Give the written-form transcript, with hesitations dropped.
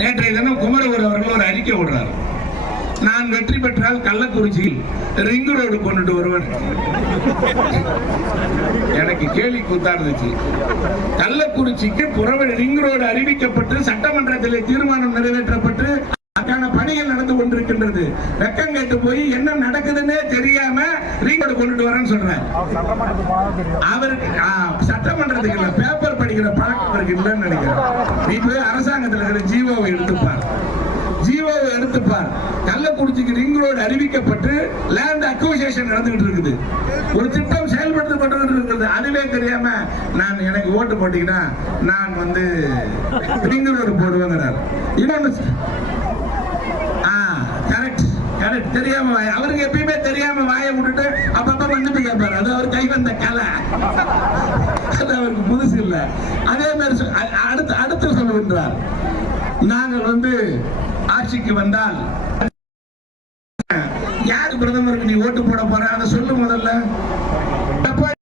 நேற்றைய தினம் குமரகுரு அவர்கள் ஒரு அறிக்கை விடுறார். நான் வெற்றி பெற்றால் கள்ளக்குறிச்சியில் ரிங் ரோடு கொண்டுட்டு வருவேன். எனக்கு கேள்வி கூத்தா இருந்துச்சு. கள்ளக்குறிச்சிக்கு புறவழி ரிங் ரோடு அறிவிக்கப்பட்டு சட்டமன்றத்தில் தீர்மானம் நிறைவேற்றப்பட்டு அதுக்கான பணிகள் நடந்து கொண்டிருக்கின்றது. வெக்கம் கேட்டு போய் என்ன நடக்குதுன்னே தெரியாம ரிங் ரோடு கொண்டுட்டு வரேன்னு சொல்றேன். அவருக்கு சட்டமன்றத்துக்கு இல்ல, பேப்பர் படிக்கிற பழக்கம் அவருக்கு இல்லைன்னு நினைக்கிறேன். நீ போய் அரசாங்கத்தில் இருக்கிற ஜீவோவை எடுத்துப்பார், ஜீவோவை எடுத்துப்பார். கள்ளக்குறிச்சிக்கு ரிங் ரோடு அறிவிக்கப்பட்டு லேண்ட் அக்விசிஷன் நடந்துகிட்டு இருக்குது. ஒரு திட்டம் செயல்படுத்தப்பட்டு இருக்குது. அதுவே தெரியாம நான் எனக்கு ஓட்டு போட்டீங்கன்னா நான் வந்து ரிங் ரோடு போடுவேங்கிறார். இன்னொன்னு கரெக்ட் தெரியாம அவருக்கு எப்பயுமே தெரியாம வாயை விட்டுட்டு அப்பப்ப மன்னிப்பு கேட்பாரு. அது அவர் கை வந்த கலை, அது அவருக்கு புதுசு இல்ல. அதே மாதிரி அடுத்து சொல்லுகின்றார், நாங்கள் வந்து ஆட்சிக்கு வந்தால் யாரு பிரதமருக்கு நீ ஓட்டு போட போற அதை சொல்லு முதல்ல.